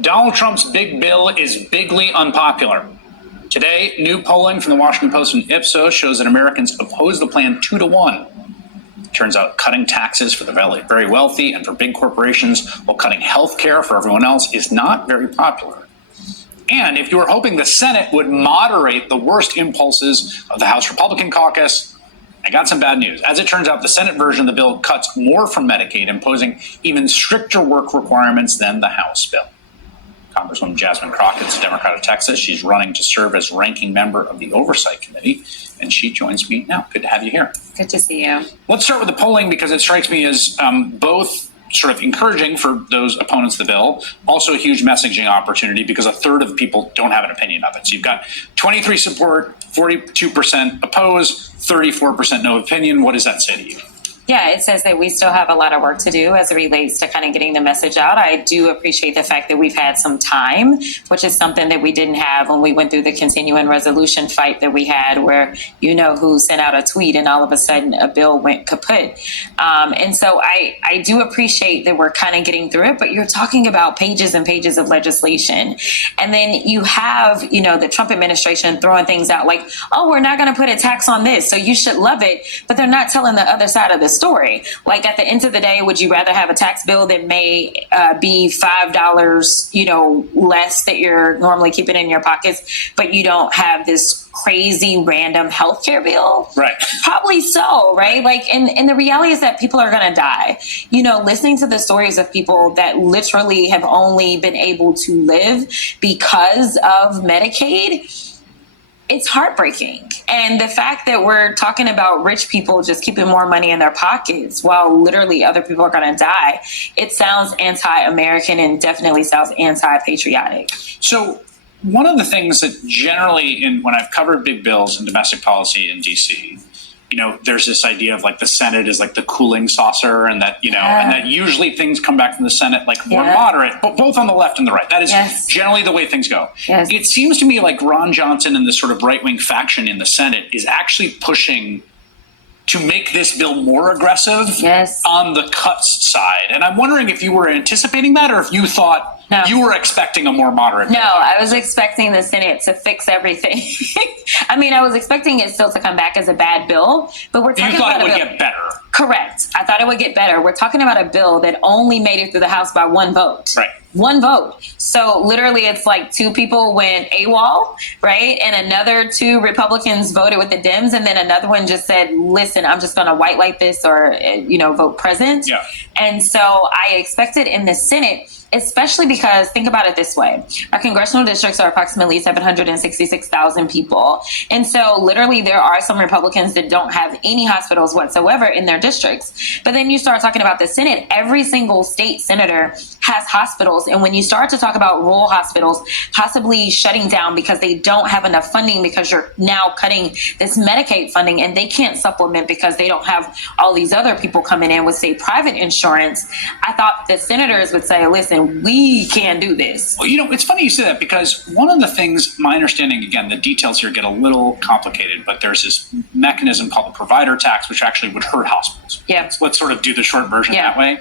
Donald Trump's big bill is bigly unpopular. Today, new polling from the Washington Post and Ipsos shows that Americans oppose the plan 2-1. Turns out cutting taxes for the very wealthy and for big corporations while cutting health care for everyone else is not very popular. And if you were hoping the Senate would moderate the worst impulses of the House Republican caucus, I got some bad news. As it turns out, the Senate version of the bill cuts more from Medicaid, imposing even stricter work requirements than the House bill. Congresswoman Jasmine Crockett is a Democrat of Texas. She's running to serve as ranking member of the Oversight Committee, and she joins me now. Good to have you here. Good to see you. Let's start with the polling because it strikes me as both sort of encouraging for those opponents of the bill, also a huge messaging opportunity because a third of people don't have an opinion of it. So you've got 23 support, 42% oppose, 34% no opinion. What does that say to you? Yeah, it says that we still have a lot of work to do as it relates to kind of getting the message out. I do appreciate the fact that we've had some time, which is something that we didn't have when we went through the continuing resolution fight that we had where who sent out a tweet and all of a sudden a bill went kaput. And so I do appreciate that we're kind of getting through it, but you're talking about pages and pages of legislation. And then you have, the Trump administration throwing things out like, oh, we're not going to put a tax on this, so you should love it. But they're not telling the other side of the story. Like at the end of the day, would you rather have a tax bill that may be $5, less that you're normally keeping in your pockets, but you don't have this crazy random healthcare bill? Right. Probably so, right? Like, and the reality is that people are going to die. Listening to the stories of people that literally have only been able to live because of Medicaid, it's heartbreaking. And the fact that we're talking about rich people just keeping more money in their pockets while literally other people are going to die, it sounds anti-American and definitely sounds anti-patriotic. So one of the things that generally when I've covered big bills in domestic policy in DC, there's this idea of like the Senate is like the cooling saucer and that, and that usually things come back from the Senate like more moderate, but both on the left and the right. That is generally the way things go. Yes. It seems to me like Ron Johnson and the sort of right-wing faction in the Senate is actually pushing to make this bill more aggressive on the cuts side. And I'm wondering if you were anticipating that or if you thought you were expecting a more moderate bill. No, I was expecting the Senate to fix everything. I mean, I was expecting it still to come back as a bad bill, but we're talking about it would get better. Correct. I thought it would get better. We're talking about a bill that only made it through the House by one vote. Right. One vote. So literally it's like two people went AWOL, right? And another two Republicans voted with the Dems. And then another one just said, listen, I'm just going to white light this or, vote present. Yeah. And so I expected in the Senate, especially because think about it this way. Our congressional districts are approximately 766,000 people. And so literally there are some Republicans that don't have any hospitals whatsoever in their districts. But then you start talking about the Senate, every single state senator has hospitals. And when you start to talk about rural hospitals possibly shutting down because they don't have enough funding because you're now cutting this Medicaid funding and they can't supplement because they don't have all these other people coming in with, say, private insurance, I thought the senators would say, listen, we can't do this. Well, it's funny you say that because one of the things, my understanding, again, the details here get a little complicated, but there's this mechanism called the provider tax, which actually would hurt hospitals. Yeah. So let's sort of do the short version that way.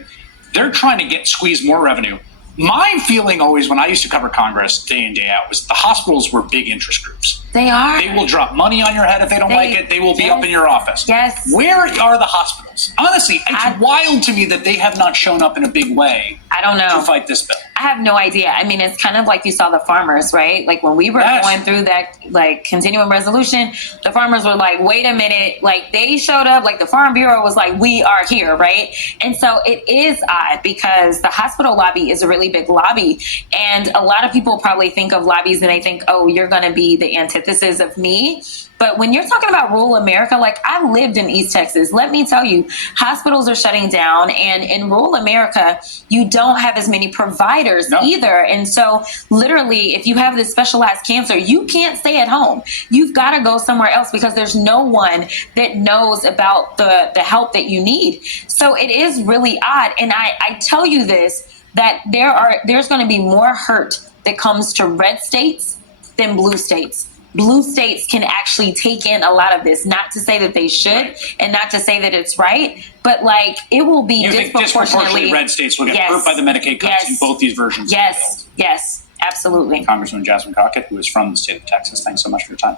They're trying to squeeze more revenue. My feeling always when I used to cover Congress day in, day out was the hospitals were big interest groups. They are. They will drop money on your head if they don't like it. They will be up in your office. Yes. Where are the hospitals? Honestly, it's wild to me that they have not shown up in a big way. I don't know. To fight this bill. I have no idea. I mean, it's kind of like you saw the farmers, right? Like when we were going through that, like continuing resolution, the farmers were like, wait a minute. Like they showed up, like the Farm Bureau was like, we are here, right? And so it is odd because the hospital lobby is a really big lobby. And a lot of people probably think of lobbies and they think, oh, you're going to be the antithesis of me. But when you're talking about rural America, like I lived in East Texas, let me tell you, hospitals are shutting down. And in rural America, you don't have as many providers either. And so literally, if you have this specialized cancer, you can't stay at home. You've got to go somewhere else because there's no one that knows about the help that you need. So it is really odd. And I tell you this, that there's going to be more hurt that comes to red states than blue states. Blue states can actually take in a lot of this, not to say that they should and not to say that it's right, but like it will be disproportionately red states will get hurt by the Medicaid cuts in both these versions. Yes. Yes, absolutely. Congresswoman Jasmine Crockett, who is from the state of Texas. Thanks so much for your time.